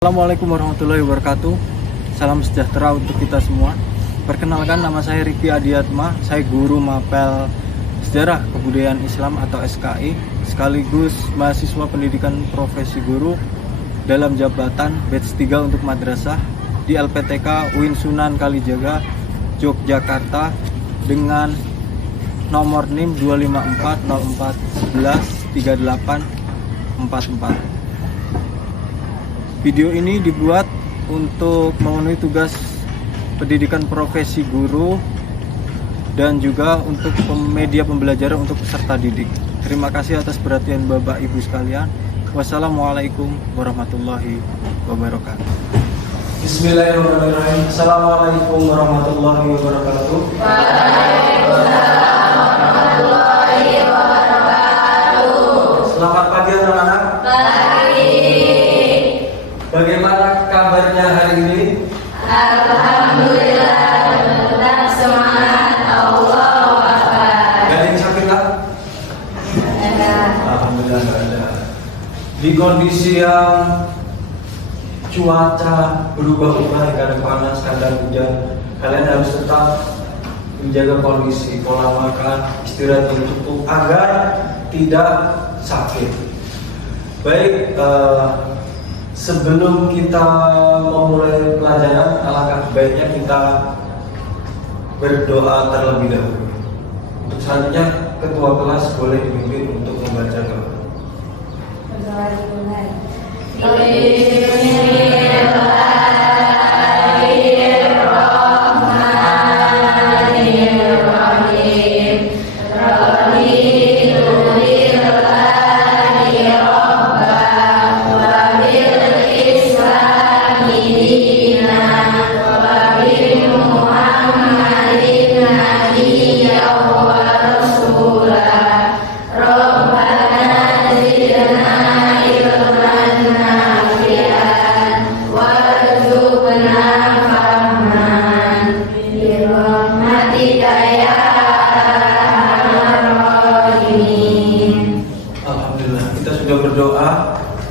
Assalamualaikum warahmatullahi wabarakatuh. Salam sejahtera untuk kita semua. Perkenalkan, nama saya Riki Adiatma. Saya guru mapel Sejarah Kebudayaan Islam atau SKI, sekaligus mahasiswa pendidikan profesi guru dalam jabatan batch 3 untuk madrasah di LPTK UIN Sunan Kalijaga, Yogyakarta dengan nomor NIM 25404113844. Video ini dibuat untuk memenuhi tugas pendidikan profesi guru dan juga untuk media pembelajaran untuk peserta didik. Terima kasih atas perhatian Bapak Ibu sekalian. Wassalamualaikum warahmatullahi wabarakatuh. Bismillahirrahmanirrahim. Assalamualaikum warahmatullahi wabarakatuh. Waalaikumsalam warahmatullahi wabarakatuh. Selamat pagi anak-anak. Bagaimana kabarnya hari ini? Alhamdulillah, tetap semangat. Allahu Akbar. Gak ada yang sakit kan? Alhamdulillah gak ada. Di kondisi yang cuaca berubah-ubah, kadang panas, kadang hujan, kalian harus tetap menjaga kondisi, pola makan, istirahat yang cukup agar tidak sakit. Baik, sebelum kita memulai pelajaran, alangkah baiknya kita berdoa terlebih dahulu. Untuk selanjutnya, ketua kelas boleh dipimpin untuk membaca doa.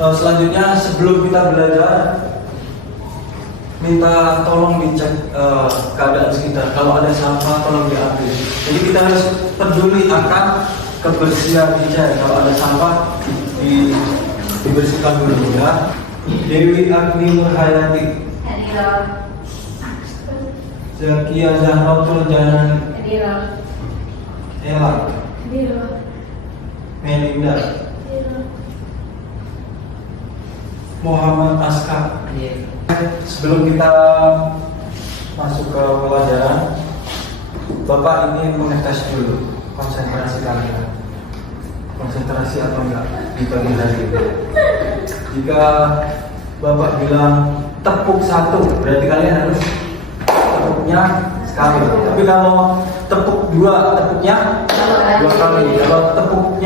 Selanjutnya, sebelum kita belajar, minta tolong dicek keadaan sekitar. Kalau ada sampah, tolong diambil. Jadi kita harus peduli akan kebersihan dicek. Kalau ada sampah, dibersihkan dulu ya. Dewi Agni Nurhayati, Zakia Zahratul Janan, Ella, Melinda, Muhammad Aska. Sebelum kita masuk ke pelajaran, Bapak ini mengetes dulu konsentrasi kalian. Konsentrasi atau enggak di pagi hari ini. Jika Bapak bilang tepuk satu, berarti kalian harus tepuknya sekali. Tapi kalau tepuk dua, tepuknya dua kali. Kalau tepuk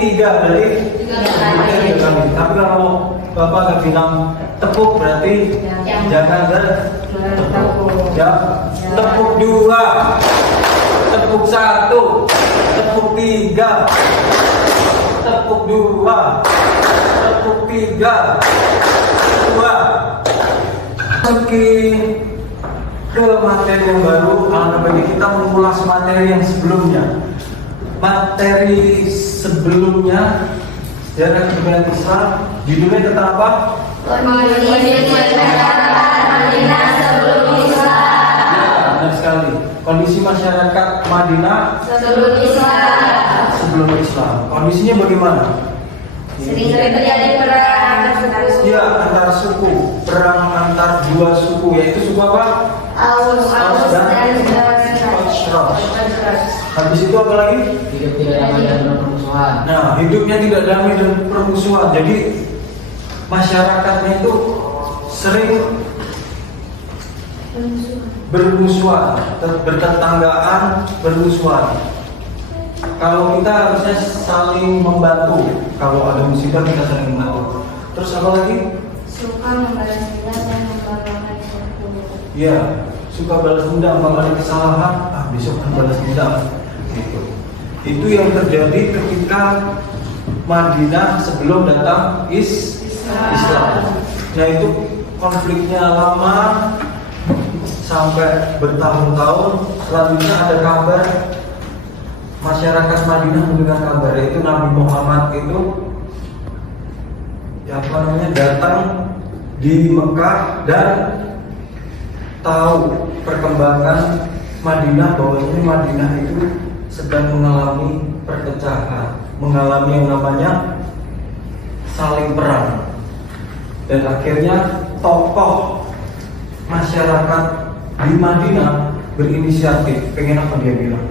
tiga, berarti tepuknya tiga kali. Tapi kalau Bapak nggak bilang tepuk, berarti jangan bertepuk. Ya, tepuk dua, tepuk satu, tepuk tiga, tepuk dua, tepuk tiga, dua. Masuki ke materi yang baru, alangkah baiknya kita mengulas materi yang sebelumnya. Materi sebelumnya Sejarah Kebudayaan Islam, judulnya tentang apa? Kondisi masyarakat Madinah sebelum Islam. Ya, benar sekali. Kondisi masyarakat Madinah Sebelum Islam. sebelum Islam. Kondisinya bagaimana? Sering terjadi perang antar suku. Ya, antar suku, perang antar dua suku, yaitu suku apa? Aus dan Khazraj. Habis itu apa lagi? Hidup tidak damai dan permusuhan. Nah, hidupnya tidak damai dan permusuhan. Jadi masyarakatnya itu sering bermusuhan, bertetanggaan, bermusuhan. Kalau kita harusnya saling membantu. Kalau ada musibah kita saling membantu. Terus apa lagi? Suka membalas dendam dan membawakan suku. Ya, suka balas dendam. Kalau ada kesalahan, besok kan balas dendam. Gitu. Itu yang terjadi ketika Madinah sebelum datang Islam. Nah itu konfliknya lama sampai bertahun-tahun. Selanjutnya ada kabar masyarakat Madinah mendengar kabar itu Nabi Muhammad itu datang di Mekah dan tahu perkembangan Madinah, bahwasanya Madinah itu sedang mengalami perpecahan, mengalami yang namanya saling perang. Dan akhirnya tokoh masyarakat di Madinah berinisiatif, pengen apa dia bilang?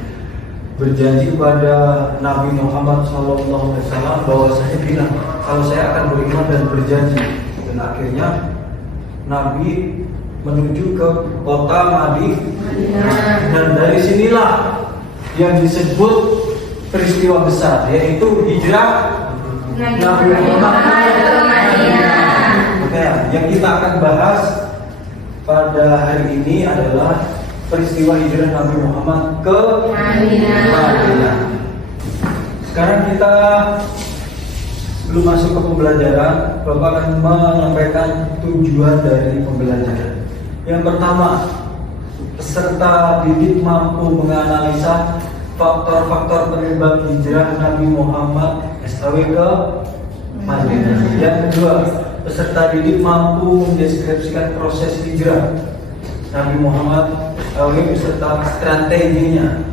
Berjanji kepada Nabi Muhammad SAW bahwa saya bilang kalau saya akan beriman dan berjanji. Dan akhirnya Nabi menuju ke kota Madinah, dan dari sinilah yang disebut peristiwa besar, yaitu hijrah Nabi Muhammad ke Madinah. Oke, yang kita akan bahas pada hari ini adalah peristiwa hijrah Nabi Muhammad ke Madinah. Sekarang kita belum masuk ke pembelajaran, Bapak akan menyampaikan tujuan dari pembelajaran. Yang pertama, peserta didik mampu menganalisa faktor-faktor penyebab hijrah Nabi Muhammad SKW ke Madinah. Yang kedua, peserta didik mampu mendeskripsikan proses hijrah Nabi Muhammad beserta strateginya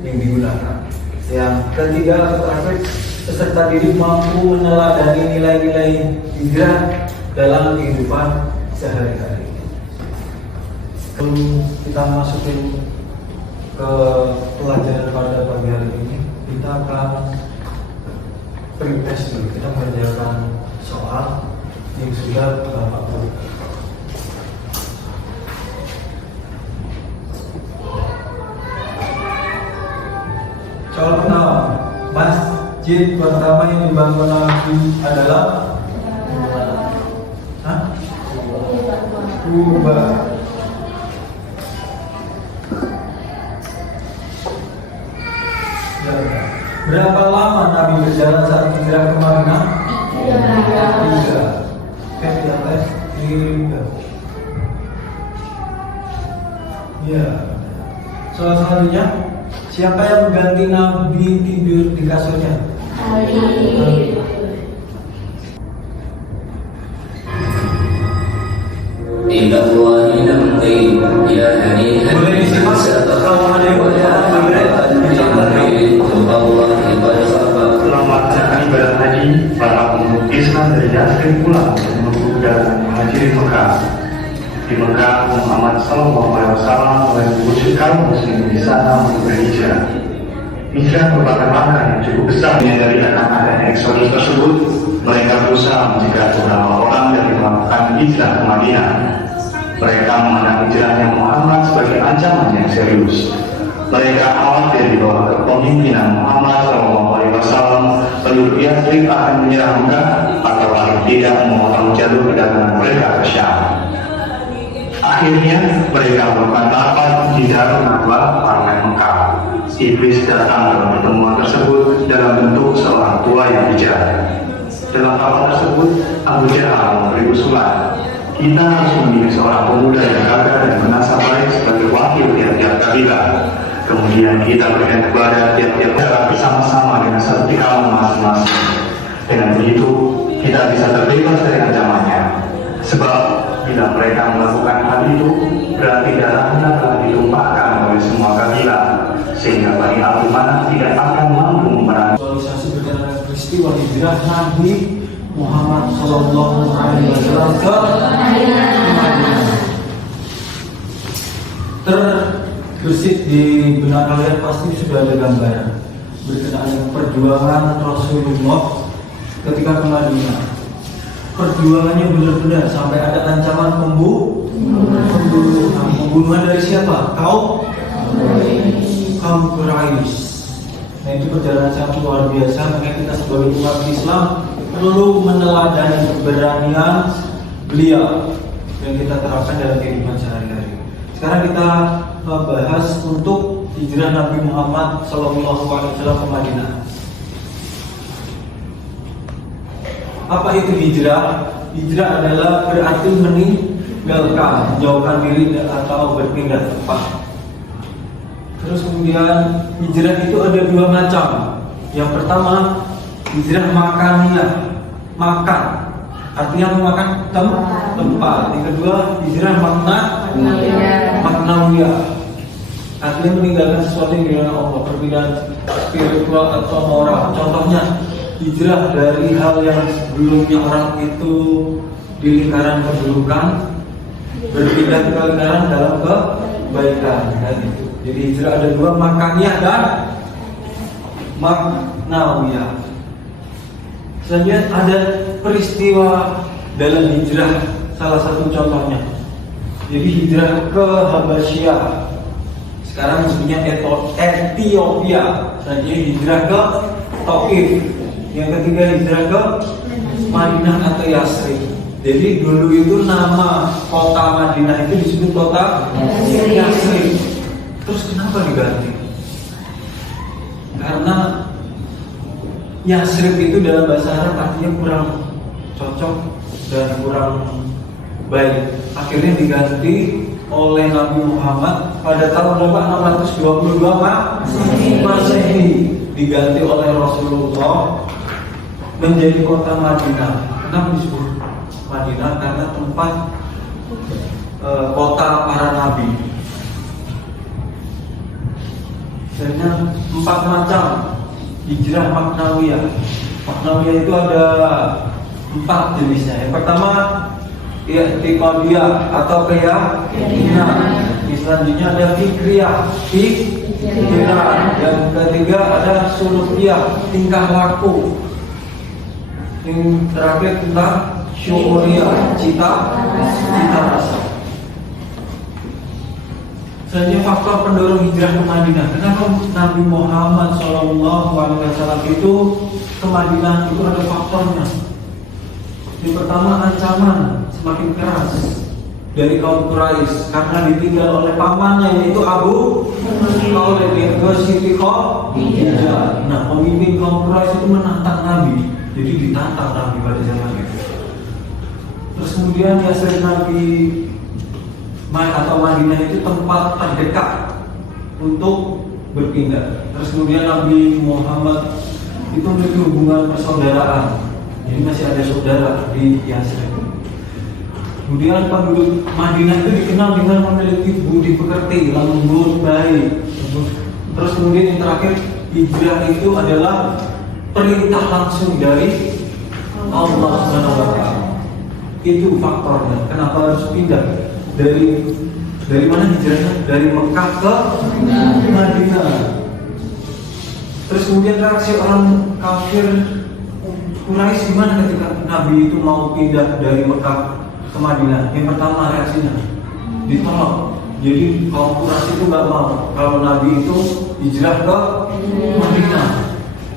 yang digunakan. Yang ketiga, terakhir, peserta didik mampu meneladani nilai-nilai hijrah dalam kehidupan sehari-hari. Sebelum kita masukin ke pelajaran pada pagi hari ini, kita akan pre-test dulu. Kita mengerjakan soal yang sudah Bapak buat. Soal pertama, masjid pertama yang dibangun Nabi adalah Kuba. Berapa lama Nabi berjalan saat hijrah ke Madinah? 3. Ya. Soal selanjutnya, siapa yang mengganti Nabi tidur di kasurnya? Ali. Boleh disimak kalau ada yang Selamat datang ibadah haji para pemeluk Islam dari Yathrib pulang menuju dan menghadiri Mekah. Di Mekah, Muhammad SAW mulai mewujudkan muslim di sana untuk berhijrah. Hijrah merupakan langkah yang cukup besar. Dari akan adanya eksodus tersebut, mereka berusaha mencegah beberapa orang dari melakukan hijrah ke Madinah. Mereka memandang hijrahnya Muhammad sebagai ancaman yang serius. Mereka khawatir di bawah kepemimpinan Muhammad SAW penduduk Yathrib akan menyerang Mekah atau paling tidak memotong jalur perdagangan mereka ke Syam. Akhirnya mereka melakukan rapat di Darul Nadwa, Parlemen Mekah. Iblis datang dalam pertemuan tersebut dalam bentuk seorang tua yang bijak. Dalam rapat tersebut, Abu Jahal memberi usulan, kita harus memilih seorang pemuda yang gagah dan bernasab baik sebagai wakil tiap-tiap kabilah. Kemudian kita berikan kepada tiap-tiap daerah bersama-sama dengan satu tikalan masing-masing. Dengan begitu, kita bisa terbebas dari ancamannya. Sebab bila mereka melakukan hal itu, berarti darahnya telah ditumpahkan oleh semua kabilah, sehingga Bani Abdul Manaf tidak akan mampu memerangi. Visualisasi berkaitan peristiwa hijrah Nabi Muhammad SAW ke Madinah. Terbesit di benak kalian pasti sudah ada gambaran berkenaan dengan perjuangan Rasulullah ketika ke Madinah. Perjuangannya benar-benar sampai ada ancaman pembunuhan dari siapa? Kaum Quraisy. Nah itu perjalanan sangat luar biasa. Makanya kita sebagai umat Islam perlu meneladani keberanian beliau yang kita terapkan dalam kehidupan sehari-hari. Sekarang kita bahas untuk hijrah Nabi Muhammad SAW ke Madinah. Apa itu hijrah? Hijrah adalah berarti meninggalkan, menjauhkan diri atau berpindah tempat. Terus kemudian hijrah itu ada dua macam. Yang pertama hijrah makaniyah, makan, artinya memakan tempat. Yang kedua hijrah maknawiyah, artinya meninggalkan sesuatu yang dilarang Allah, perbedaan spiritual atau moral. Contohnya hijrah dari hal yang sebelumnya orang itu di lingkaran keburukan, berpindah ke lingkaran dalam kebaikan, dan itu. Jadi hijrah ada dua, makaniyah dan maknawiyah. Selanjutnya ada peristiwa dalam hijrah, salah satu contohnya. Jadi hijrah ke Habasyah, sekarang disebutnya Ethiopia. Selanjutnya hijrah ke Taif. Yang ketiga hijrah ke Madinah atau Yasrib. Jadi dulu itu nama kota Madinah itu disebut kota Yasrib. Terus kenapa diganti? Karena Yasrib itu dalam bahasa Arab artinya kurang cocok dan kurang baik. Akhirnya diganti oleh Nabi Muhammad pada tahun berapa? 622 Masehi. Diganti oleh Rasulullah menjadi kota Madinah. Kenapa disebut Madinah? Karena tempat kota para nabi. Sebenarnya 4 macam hijrah maknawiyah. Maknawiyah itu ada 4 jenisnya. Yang pertama i'tiqadiyah atau keyakinan. Selanjutnya ada fikriyah, pikiran. Yang ketiga ada sulukiyah, tingkah laku. Yang terakhir tentang syu'uriyah, cita rasa. Selanjutnya faktor pendorong hijrah ke Madinah. Kenapa Nabi Muhammad SAW itu ke Madinah? Itu ada faktornya. Yang pertama ancaman semakin keras dari kaum Quraisy karena ditinggal oleh pamannya yaitu Abu Thalib, yang kedua Siti Khadijah. Nah, pemimpin kaum Quraisy itu menantang Nabi, jadi ditantang Nabi pada zaman itu. Terus kemudian Yasrib Nabi atau Madinah itu tempat terdekat untuk berpindah. Terus kemudian Nabi Muhammad itu memiliki hubungan persaudaraan, jadi masih ada saudara di Yasrib. Kemudian penduduk Madinah itu dikenal dengan memiliki budi pekerti, lembut, baik. Terus kemudian yang terakhir, hijrah itu adalah perintah langsung dari Allah SWT. Itu faktornya. Kenapa harus pindah? Dari mana hijrahnya? Dari Mekah ke Madinah. Terus kemudian reaksi orang kafir Quraisy gimana ketika Nabi itu mau pindah dari Mekah ke Madinah? Yang pertama reaksinya ditolak. Jadi kaum Quraisy itu nggak mau kalau Nabi itu hijrah ke Madinah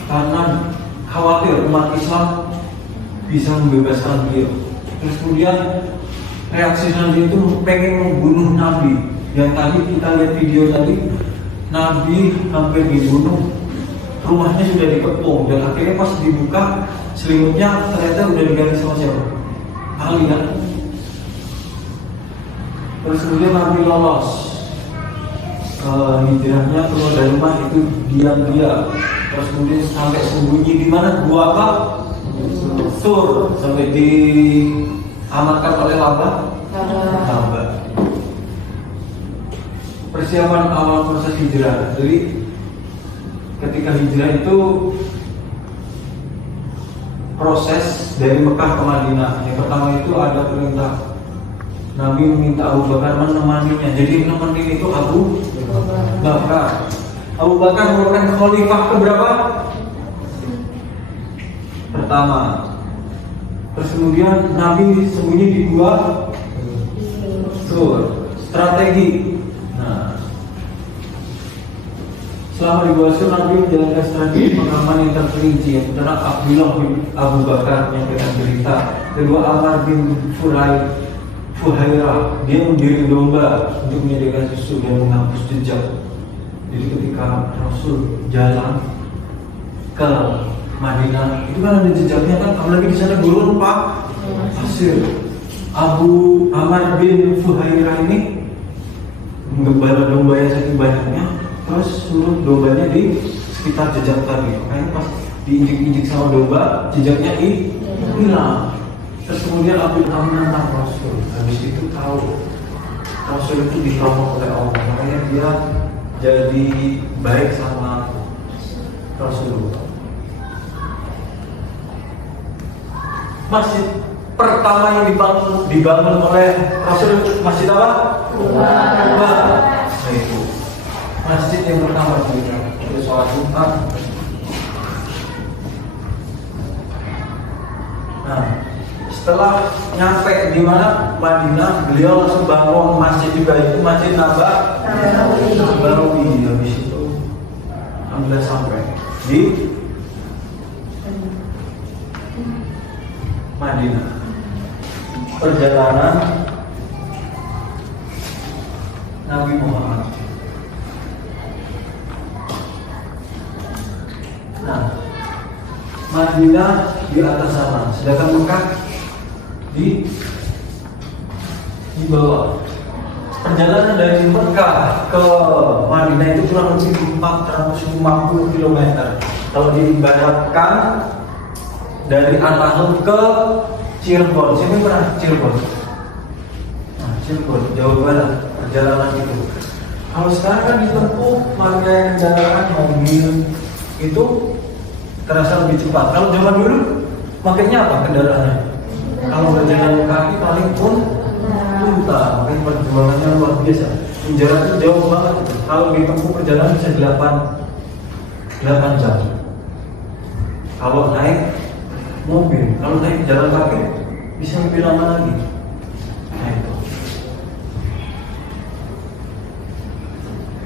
karena khawatir umat Islam bisa membebaskan beliau. Terus kemudian reaksi Nabi itu pengen membunuh Nabi. Yang tadi kita lihat video tadi, Nabi hampir dibunuh, rumahnya sudah dikepung, dan akhirnya pas dibuka selimutnya ternyata udah diganti sama siapa? Ali kan? Terus kemudian Nabi lolos, hijrahnya keluar dari rumah itu diam-diam. Terus kemudian sampai sembunyi di mana? Gua apa? Sur, sampai diamankan oleh Labah. Persiapan awal proses hijrah. Jadi ketika hijrah itu proses dari Mekah ke Madinah. Yang pertama itu ada perintah Nabi meminta Abu Bakar menemaninya. Jadi menemani itu Abu Bakar. Abu Bakar merupakan khalifah keberapa? Pertama. Terus kemudian Nabi sembunyi di gua Sur. Strategi. Nah, selama di gua Sur Nabi menjalankan strategi pengaman yang terperinci. Yang pertama Abdullah bin Abu Bakar yang kita cerita. Kedua Amr bin Fuhairah, dia menggiring domba untuk menyediakan susu dan menghapus jejak. Jadi ketika Rasul jalan ke Madinah itu kan ada jejaknya kan, apalagi di sana gurun Pak pasir. Abu Amr bin Fuhairah ini menggembala domba yang saking banyaknya, terus suruh dombanya di sekitar jejak tadi. Makanya pas diinjek-injek sama domba, jejaknya hilang. Terus kemudian Abu Amr menantang Rasul. Habis itu tahu Rasul itu ditolong oleh Allah, makanya dia jadi baik sama Rasulullah. Masjid pertama yang dibangun oleh Rasul masjid apa? Kuba. Nah itu masjid yang pertama itu sholat Jumat. Nah setelah nyampe di mana Madinah, beliau langsung bangun masjid juga, itu Masjid Nabawi. Habis itu alhamdulillah sampai di Madinah. Perjalanan Nabi Muhammad. Nah, Madinah di atas sana, sedangkan Mekah di bawah. Perjalanan dari Mekah ke Madinah itu kurang lebih 450 km. Kalau diibaratkan dari Al-Ahli ke Cirebon, siapa yang pernah Cirebon? Nah, Cirebon, Jawa Barat, perjalanan itu. Kalau sekarang kan ditempuh pakai kendaraan mobil, itu terasa lebih cepat. Kalau zaman dulu, makanya apa kendaraannya? Kalau berjalan kaki paling pun unta, makanya perjuangannya luar biasa. Jaraknya jauh banget. Kalau ditempuh perjalanan bisa 8 jam. Kalau naik mobil, kalau naik jalan kaki bisa lebih lama lagi. Nah itu.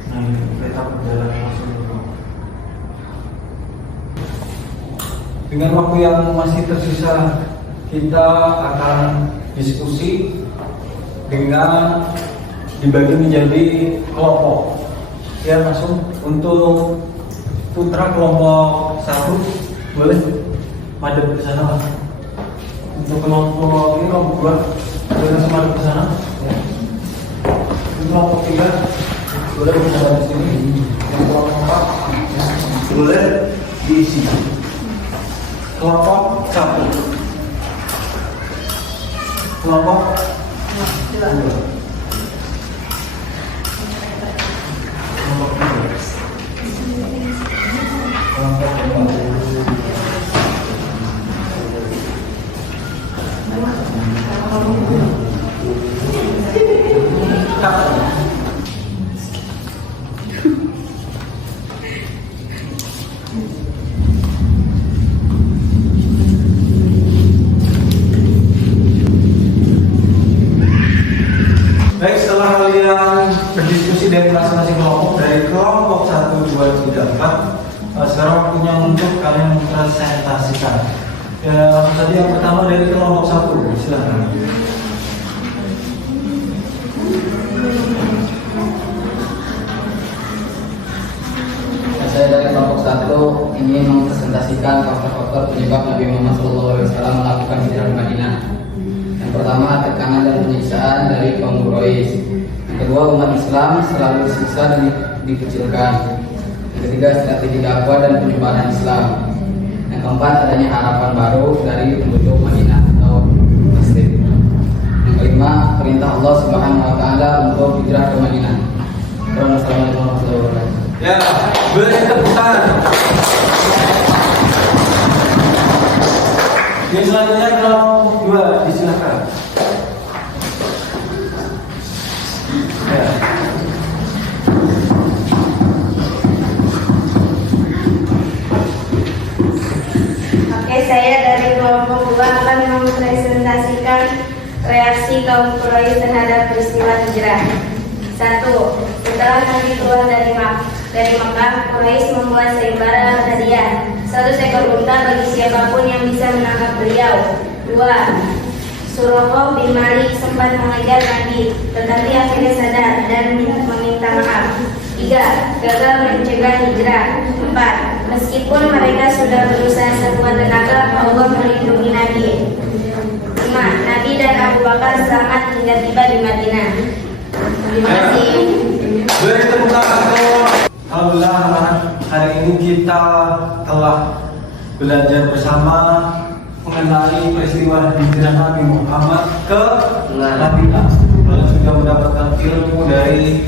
Nah ini peta perjalanan Rasulullah. Dengan waktu yang masih tersisa, kita akan diskusi dengan dibagi menjadi kelompok. Ya langsung untuk putra kelompok 1 boleh madep ke sana Mas. Untuk kelompok ini kelompok 2 boleh langsung madep ke sana. Ya. Untuk kelompok 3 boleh bersama di sini. Yang kelompok 4 boleh diisi. Kelompok 1. Kelompok 2. Kelompok 3. Kelompok 4. Baik, setelah kalian berdiskusi dari masing-masing kelompok, dari kelompok 1, 2, 3, 4, sekarang waktunya untuk kalian mempresentasikan. Ya, tadi yang pertama dari kelompok 1, silakan. Saya dari kelompok 1 ingin mempresentasikan faktor-faktor penyebab Nabi Muhammad SAW melakukan hijrah ke Madinah. Yang pertama, tekanan dan penyiksaan dari kaum Quraisy. Yang kedua, umat Islam selalu disiksa dan dikucilkan. Yang ketiga, strategi dakwah dan penyebaran Islam. Yang keempat, adanya harapan baru dari penduduk Madinah atau Muslim. Yang kelima, perintah Allah Subhanahu wa Ta'ala untuk hijrah ke Madinah. Assalamualaikum warahmatullahi wabarakatuh. Ya, beri tepukan. Yang selanjutnya kelompok 2, disilakan. Ya. Oke, saya dari kelompok 2 akan mempresentasikan reaksi kaum Quraisy terhadap peristiwa hijrah. 1. Setelah Nabi keluar dari Makkah, Quraisy membuat sayembara hadiah 1 ekor unta bagi siapapun yang bisa menangkap beliau. 2. Suraqah bin Malik sempat mengejar Nabi, tetapi akhirnya sadar dan meminta maaf. 3. Gagal mencegah hijrah. 4. Meskipun mereka sudah berusaha sekuat tenaga, Allah melindungi Nabi. 5. Nabi dan Abu Bakar selamat hingga tiba di Madinah. Terima kasih. Beri tepuk tangan. Alhamdulillah, hari ini kita telah belajar bersama mengenai peristiwa hijrah Nabi Muhammad ke Madinah. Lalu sudah mendapatkan ilmu dari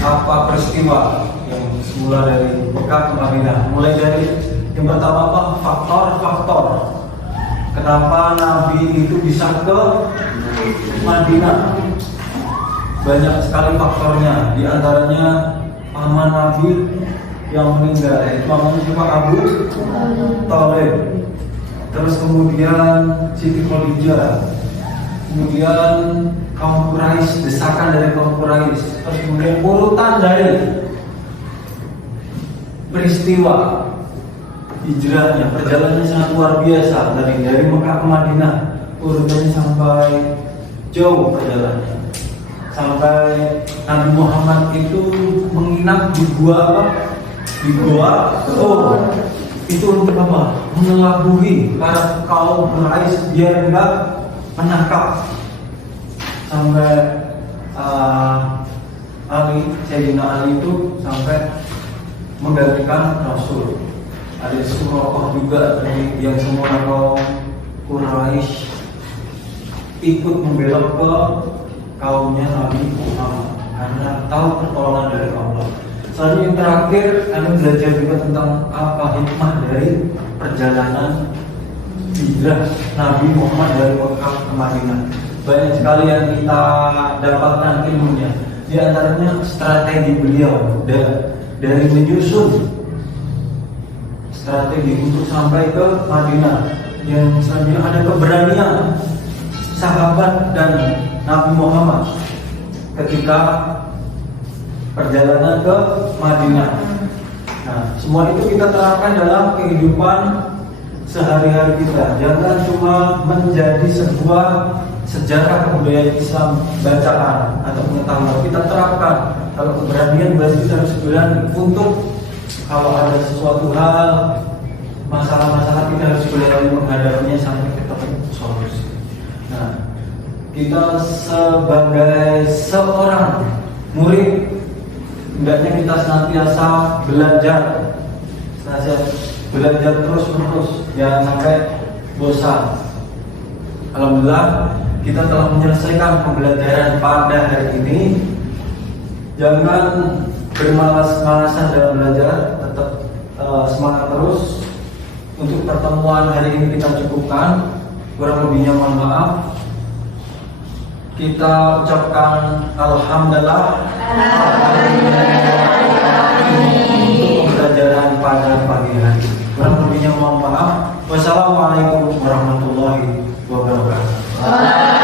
apa peristiwa yang semula dari Mekah ke Madinah. Mulai dari yang pertama apa? Faktor-faktor kenapa Nabi itu bisa ke Madinah. Banyak sekali faktornya. Di antaranya paman Nabi yang meninggal, yaitu paman Abu Thalib. Terus kemudian Siti Khadijah, kemudian kaum Quraisy, desakan dari kaum Quraisy, terus kemudian urutan dari peristiwa hijrahnya, perjalanannya sangat luar biasa dari Mekah ke Madinah, urutannya sampai jauh perjalanannya, sampai Nabi Muhammad itu menginap di gua apa? Di gua itu untuk apa? Mengelabui para kaum Quraisy biar enggak menangkap. Sampai Sayyidina Ali itu sampai menggantikan Rasul. Ada Suraqah juga yang semua kaum Quraisy ikut membela ke kaumnya Nabi Muhammad karena tahu pertolongan dari Allah. Selanjutnya yang terakhir, kami belajar juga tentang apa hikmah dari perjalanan hijrah Nabi Muhammad dari Mekah ke Madinah. Banyak sekali yang kita dapatkan ilmunya. Di antaranya strategi beliau dari menyusun strategi untuk sampai ke Madinah. Yang selanjutnya ada keberanian sahabat dan Nabi Muhammad ketika perjalanan ke Madinah. Nah, semua itu kita terapkan dalam kehidupan sehari-hari kita. Jangan cuma menjadi sebuah sejarah kebudayaan Islam bacaan atau pengetahuan. Kita terapkan. Kalau keberanian berarti kita harus berani untuk kalau ada sesuatu hal, masalah-masalah, kita harus berani menghadapinya sampai ketemu solusi. Nah, kita sebagai seorang murid hendaknya kita senantiasa belajar terus-menerus, jangan sampai bosan. Alhamdulillah kita telah menyelesaikan pembelajaran pada hari ini. Jangan bermalas-malasan dalam belajar, tetap semangat terus. Untuk pertemuan hari ini kita cukupkan, kurang lebihnya mohon maaf. Kita ucapkan alhamdulillah untuk pembelajaran pada pagi hari. Kurang lebihnya mohon maaf. Wassalamualaikum warahmatullahi wabarakatuh.